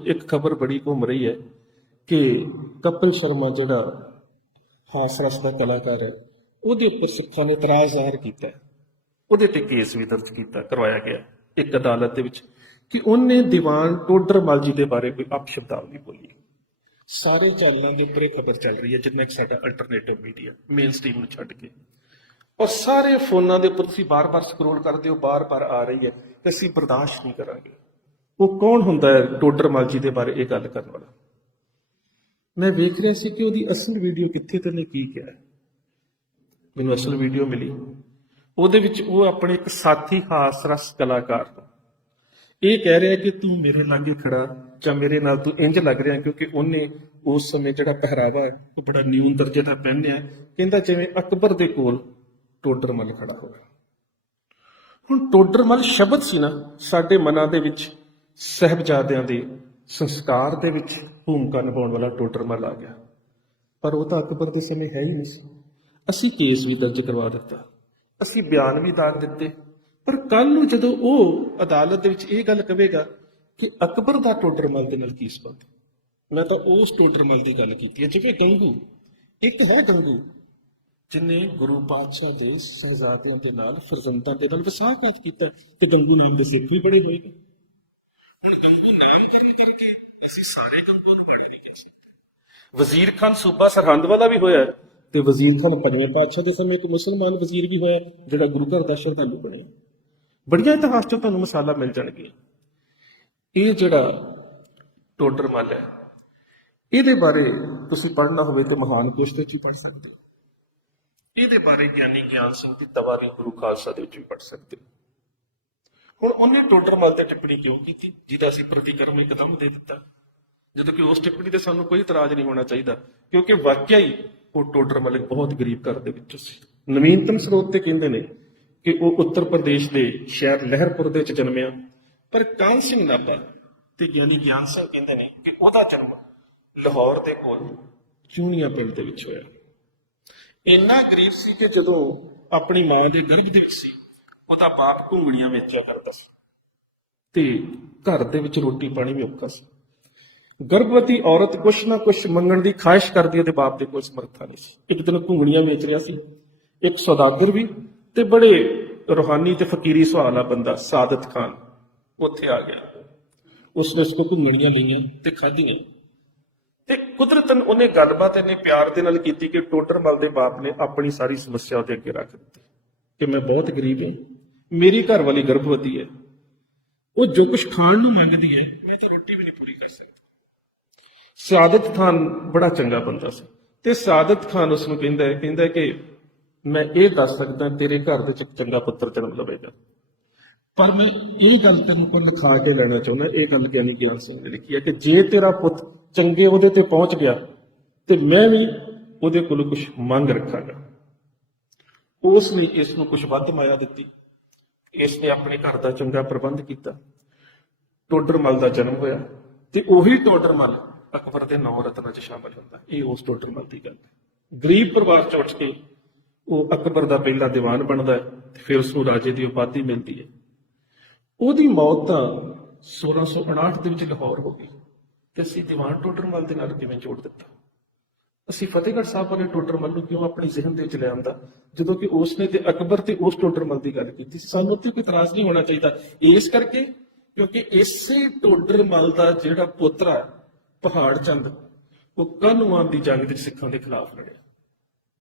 ਇੱਕ ਖਬਰ ਬੜੀ ਘੁੰਮ ਰਹੀ ਹੈ ਕਿ ਕਪਿਲ ਸ਼ਰਮਾ ਜਿਹੜਾ ਹਾਸਰਸ ਦਾ ਕਲਾਕਾਰ ਹੈ, ਉਹਦੇ ਉੱਪਰ ਸਿੱਖਾਂ ਨੇ ਇਤਰਾਜ਼ ਜ਼ਾਹਰ ਕੀਤਾ ਉਹਦੇ ਤੇ ਕੇਸ ਵੀ ਦਰਜ ਕੀਤਾ, ਕਰਵਾਇਆ ਗਿਆ ਇੱਕ ਅਦਾਲਤ ਦੇ ਵਿੱਚ ਕਿ ਉਹਨੇ ਦੀਵਾਨ ਟੋਡਰ ਟੋਡਰਮਲ ਜੀ ਦੇ ਬਾਰੇ ਕੋਈ ਅਪਸ਼ਬਦਾਵਲੀ ਬੋਲੀ। ਸਾਰੇ ਚੈਨਲਾਂ ਦੇ ਉੱਪਰ ਇਹ ਖਬਰ ਚੱਲ ਰਹੀ ਹੈ, ਜਿੰਨਾ ਕਿ ਸਾਡਾ ਅਲਟਰਨੇਟਿਵ ਮੀਡੀਆ ਮੇਨ ਸਟ੍ਰੀਮ ਨੂੰ ਛੱਡ ਕੇ। ਔਰ ਸਾਰੇ ਫੋਨਾਂ ਦੇ ਉੱਪਰ ਤੁਸੀਂ ਬਾਰ-ਬਾਰ ਸਕਰੋਲ ਕਰਦੇ ਹੋ, ਬਾਰ-ਬਾਰ ਆ ਰਹੀ ਹੈ ਕਿ ਅਸੀਂ ਬਰਦਾਸ਼ਤ ਨਹੀਂ ਕਰਾਂਗੇ। ਉਹ ਕੌਣ ਹੁੰਦਾ ਹੈ ਟੋਡਰਮਲ ਜੀ ਦੇ ਬਾਰੇ ਇਹ ਗੱਲ ਕਰਨ ਵਾਲਾ? ਮੈਂ ਵੇਖ ਰਿਹਾ ਸੀ ਕਿ ਉਹਦੀ ਅਸਲ ਵੀਡੀਓ ਕਿੱਥੇ ਤੇ ਨੇ ਕੀ ਕਿਹਾ ਮੈਨੂੰ ਅਸਲ ਵੀਡੀਓ ਮਿਲੀ। ਉਹਦੇ ਵਿੱਚ ਉਹ ਆਪਣੇ ਇੱਕ ਸਾਥੀ ਹਾਸ ਰਸ ਕਲਾਕਾਰ ਨੂੰ ਇਹ ਕਹਿ ਰਿਹਾ ਕਿ ਤੂੰ ਮੇਰੇ ਲਾਗੇ ਖੜਾ ਜਾਂ ਮੇਰੇ ਨਾਲ ਤੂੰ ਇੰਜ ਲੱਗ ਰਿਹਾ ਕਿਉਂਕਿ ਉਹਨੇ ਉਸ ਸਮੇਂ ਜਿਹੜਾ ਪਹਿਰਾਵਾ ਹੈ, ਉਹ ਬੜਾ ਨਿਊਨ ਦਰਜੇ ਦਾ ਪਹਿਨਿਆ ਕਹਿੰਦਾ ਜਿਵੇਂ ਅਕਬਰ ਦੇ ਕੋਲ ਟੋਡਰਮਲ ਖੜਾ ਹੋਵੇ। ਹੁਣ ਟੋਡਰਮਲ ਸ਼ਬਦ ਸੀ ਨਾ ਸਾਡੇ ਮਨਾਂ ਦੇ ਵਿੱਚ। ਸਹਿਬਜ਼ਾਦਿਆਂ ਦੇ ਸੰਸਕਾਰ ਦੇ ਵਿੱਚ ਭੂਮਿਕਾ ਨਿਭਾਉਣ ਵਾਲਾ ਟੋਡਰਮਲ ਆ ਗਿਆ। ਪਰ ਉਹ ਤਾਂ ਅਕਬਰ ਦੇ ਸਮੇਂ ਹੈ ਹੀ ਨਹੀਂ ਸੀ। ਅਸੀਂ ਕੇਸ ਵੀ ਦਰਜ ਕਰਵਾ ਦਿੱਤਾ। ਅਸੀਂ ਬਿਆਨ ਵੀ ਦਾਨ ਦਿੱਤੇ। ਪਰ ਕੱਲ ਨੂੰ ਜਦੋਂ ਉਹ ਅਦਾਲਤ ਦੇ ਵਿੱਚ ਇਹ ਗੱਲ ਕਹੇਗਾ ਕਿ ਅਕਬਰ ਦਾ ਟੋਡਰਮਲ ਦੇ ਨਾਲ ਕੀ ਸੰਬੰਧ ਮੈਂ ਤਾਂ ਉਸ ਟੋਡਰਮਲ ਦੀ ਗੱਲ ਕੀਤੀ ਹੈ। ਜਿਵੇਂ ਗੰਗੂ, ਇੱਕ ਹੈ ਗੰਗੂ, ਜਿਨੇ ਗੁਰੂ ਪਾਤਸ਼ਾਹ ਦੇ ਸ਼ਹਿਜ਼ਾਦਿਆਂ ਦੇ ਨਾਲ, ਫਰਜ਼ੰਦਾਂ ਦੇ ਨਾਲ ਵਿਸਾਖਾਤ ਕੀਤਾ ਤੇ ਗੰਗੂ ਨਾਮ ਦੇ ਸਿੱਖ ਵੀ ਬੜੇ ਹੋਏਗੇ ਹੁਣ ਗੰਗੂ ਨਾਮਕਰਨ ਕਰਕੇ ਅਸੀਂ ਸਾਰੇ ਗੰਗੂ ਨੂੰ ਬਾੜੀ ਨਹੀਂ ਵਜ਼ੀਰ ਖਾਨ ਸੂਬਾ ਸਰਹੰਦ ਵਾਲਾ ਵੀ ਹੋਇਆ ਤੇ ਵਜ਼ੀਰ ਖਾਨ ਪੰਜਵੇਂ ਪਾਤਸ਼ਾਹ ਦੇ ਸਮੇਂ ਇੱਕ ਮੁਸਲਮਾਨ ਵਜ਼ੀਰ ਵੀ ਹੋਇਆ ਜਿਹੜਾ ਗੁਰੂ ਘਰ ਦਾ ਸ਼ਰਧਾਲੂ ਬਣਿਆ ਬੜੀਆਂ ਇਤਿਹਾਸ ਚੋਂ ਤੁਹਾਨੂੰ ਮਸਾਲਾ ਮਿਲ ਜਾਣਗੇ ਇਹ ਜਿਹੜਾ ਟੋਡਰ ਮੱਲ ਹੈ, ਇਹਦੇ ਬਾਰੇ ਤੁਸੀਂ ਪੜ੍ਹਨਾ ਹੋਵੇ ਤੇ ਮਹਾਨ ਕੋਸ਼ ਦੇ ਵਿੱਚ ਵੀ ਪੜ੍ਹ ਸਕਦੇ ਹੋ। ਇਹਦੇ ਬਾਰੇ ਗਿਆਨੀ ਗਿਆਨ ਸਿੰਘ ਦੀ ਤਵਾਰੀ ਗੁਰੂ ਖਾਲਸਾ ਦੇ ਵਿੱਚ ਵੀ ਪੜ੍ਹ ਸਕਦੇ ਹੋ। ਹੁਣ ਉਹਨੇ ਟੋਡਰ ਮੱਲ ਤੇ ਟਿੱਪਣੀ ਕਿਉਂ ਕੀਤੀ? ਜਿਹਦਾ ਅਸੀਂ ਪ੍ਰਤੀਕਰਮ ਇੱਕਦਮ ਦੇ ਦਿੱਤਾ। ਜਦੋਂ ਕਿ ਉਸ ਟਿੱਪਣੀ ਤੇ ਸਾਨੂੰ ਕੋਈ ਇਤਰਾਜ਼ ਨਹੀਂ ਹੋਣਾ ਚਾਹੀਦਾ, ਕਿਉਂਕਿ ਵਾਕਿਆ ਹੀ ਉਹ ਟੋਡਰ ਮੱਲ ਇੱਕ ਬਹੁਤ ਗਰੀਬ ਘਰ ਦੇ ਵਿੱਚੋਂ ਸੀ। ਨਵੀਨਤਮ ਸਰੋਤ ਤੇ ਕਹਿੰਦੇ ਨੇ ਕਿ ਉਹ ਉੱਤਰ ਪ੍ਰਦੇਸ਼ ਦੇ ਸ਼ਹਿਰ ਲਹਿਰਪੁਰ ਦੇ ਵਿੱਚ ਜਨਮਿਆ। ਪਰ ਕਾਨ ਸਿੰਘ ਨਾਭਾ ਤੇ ਗਿਆਨੀ ਗਿਆਨ ਸਿੰਘ ਕਹਿੰਦੇ ਨੇ ਕਿ ਉਹਦਾ ਜਨਮ ਲਾਹੌਰ ਦੇ ਕੋਲ ਚੂਨੀਆ ਪਿੰਡ ਦੇ ਵਿੱਚ ਹੋਇਆ। ਇੰਨਾ ਗਰੀਬ ਸੀ ਕਿ ਜਦੋਂ ਆਪਣੀ ਮਾਂ ਦੇ ਗਰਭ ਦੇ ਵਿੱਚ ਸੀ ਉਹਦਾ ਬਾਪ ਘੁੰਗਣੀਆਂ ਵੇਚਿਆ ਕਰਦਾ ਸੀ। ਤੇ ਘਰ ਦੇ ਵਿੱਚ ਰੋਟੀ ਪਾਣੀ ਵੀ ਔਖਾ ਸੀ। ਗਰਭਵਤੀ ਔਰਤ ਕੁਛ ਨਾ ਕੁਛ ਮੰਗਣ ਦੀ ਖਾਹਿਸ਼ ਕਰਦੀ ਉਹਦੇ ਬਾਪ ਦੇ ਕੋਲ ਸਮਰੱਥਾ ਨਹੀਂ ਸੀ। ਇੱਕ ਦਿਨ ਘੁੰਗਣੀਆਂ ਵੇਚ ਰਿਹਾ ਸੀ। ਇੱਕ ਸੌਦਾਗਰ ਵੀ ਤੇ ਬੜੇ ਰੋਹਾਨੀ ਤੇ ਫਕੀਰੀ ਸੁਭਾਅ ਬੰਦਾ, ਸਾਦਤ ਖਾਨ, ਉੱਥੇ ਆ ਗਿਆ। ਉਸਨੇ ਉਸ ਕੋ ਘੁੰਗਣੀਆਂ ਲਈਆਂ ਤੇ ਖਾਧੀਆਂ। ਤੇ ਕੁਦਰਤਨ ਉਹਨੇ ਗੱਲਬਾਤ ਇੰਨੇ ਪਿਆਰ ਦੇ ਨਾਲ ਕੀਤੀ ਕਿ ਟੋਡਰਮਲ ਦੇ ਬਾਪ ਨੇ ਆਪਣੀ ਸਾਰੀ ਸਮੱਸਿਆ ਉਹਦੇ ਅੱਗੇ ਰੱਖ ਦਿੱਤੀ ਕਿ ਮੈਂ ਬਹੁਤ ਗਰੀਬ ਹਾਂ। ਮੇਰੀ ਘਰ ਵਾਲੀ ਗਰਭਵਤੀ ਹੈ। ਉਹ ਜੋ ਕੁਝ ਖਾਣ ਨੂੰ ਮੰਗਦੀ ਹੈ, ਮੈਂ ਤੇ ਰੋਟੀ ਵੀ ਨਹੀਂ ਪੂਰੀ ਕਰ ਸਕਦਾ। ਸਾਦਤ ਖਾਨ ਬੜਾ ਚੰਗਾ ਬੰਦਾ ਸੀ। ਤੇ ਸਾਦਤ ਖਾਨ ਉਸ ਨੂੰ ਕਹਿੰਦਾ ਹੈ, ਕਹਿੰਦਾ ਕਿ ਮੈਂ ਇਹ ਦੱਸ ਸਕਦਾ, ਤੇਰੇ ਘਰ ਦੇ ਵਿੱਚ ਇੱਕ ਚੰਗਾ ਪੁੱਤਰ ਜਨਮ ਲਵੇਗਾ। ਪਰ ਮੈਂ ਇਹ ਗੱਲ ਤੈਨੂੰ ਕੋਲ ਲਿਖਾ ਕੇ ਲੈਣਾ ਚਾਹੁੰਦਾ, ਇਹ ਗੱਲ ਗਿਆਨੀ ਗਿਆਨ ਸਿੰਘ ਨੇ ਲਿਖੀ ਹੈ ਕਿ ਜੇ ਤੇਰਾ ਪੁੱਤ ਚੰਗੇ ਉਹਦੇ ਤੇ ਪਹੁੰਚ ਗਿਆ, ਤੇ ਮੈਂ ਵੀ ਉਹਦੇ ਕੋਲ ਕੁਝ ਮੰਗ ਰੱਖਾਂਗਾ। ਉਸ ਨੇ ਇਸ ਨੂੰ ਕੁਝ ਵੱਧ ਮਾਇਆ ਦਿੱਤੀ। ਇਸ ਨੇ ਆਪਣੇ ਘਰ ਦਾ ਚੰਗਾ ਪ੍ਰਬੰਧ ਕੀਤਾ। ਟੋਡਰਮਲ ਦਾ ਜਨਮ ਹੋਇਆ ਤੇ ਉਹੀ ਟੋਡਰਮਲ ਅਕਬਰ ਦੇ ਨੌ ਰਤਨਾਂ 'ਚ ਸ਼ਾਮਲ ਹੁੰਦਾ। ਇਹ ਉਸ ਟੋਡਰਮਲ ਦੀ ਗੱਲ ਹੈ। ਗਰੀਬ ਪਰਿਵਾਰ 'ਚ ਉੱਠ ਕੇ ਉਹ ਅਕਬਰ ਦਾ ਪਹਿਲਾ ਦੀਵਾਨ ਬਣਦਾ ਹੈ ਤੇ ਫਿਰ ਉਸ ਨੂੰ ਰਾਜੇ ਦੀ ਉਪਾਧੀ ਮਿਲਦੀ ਹੈ। ਉਹਦੀ ਮੌਤ ਤਾਂ 1659 ਦੇ ਵਿੱਚ ਲਾਹੌਰ ਹੋ ਗਈ। ਤੇ ਅਸੀਂ ਦੀਵਾਨ ਟੋਡਰਮਲ ਦੇ ਨਾਲ ਕਿਵੇਂ ਜੋੜ ਦਿੱਤਾ? ਅਸੀਂ ਫਤਿਹਗੜ੍ਹ ਸਾਹਿਬ ਵਾਲੇ ਟੋਡਰਮਲ ਨੂੰ ਕਿਉਂ ਆਪਣੇ ਜ਼ਿਹਨ ਦੇ ਵਿੱਚ ਲੈ ਜਦੋਂ ਕਿ ਉਸ ਨੇ ਤੇ ਅਕਬਰ ਤੇ ਉਸ ਟੋਡਰਮਲ ਦੀ ਗੱਲ ਕੀਤੀ। ਸਾਨੂੰ ਉੱਤੇ ਕੋਈ ਇਤਰਾਜ਼ ਨਹੀਂ ਹੋਣਾ ਚਾਹੀਦਾ। ਇਸ ਕਰਕੇ ਕਿਉਂਕਿ ਇਸੇ ਟੋਡਰਮਲ ਦਾ ਜਿਹੜਾ ਪੁੱਤਰ ਹੈ ਪਹਾੜ ਚੰਦ ਉਹ ਕਾਨੂੰਨ ਦੀ ਜੰਗ ਵਿੱਚ ਸਿੱਖਾਂ ਦੇ ਖਿਲਾਫ ਲੜਿਆ।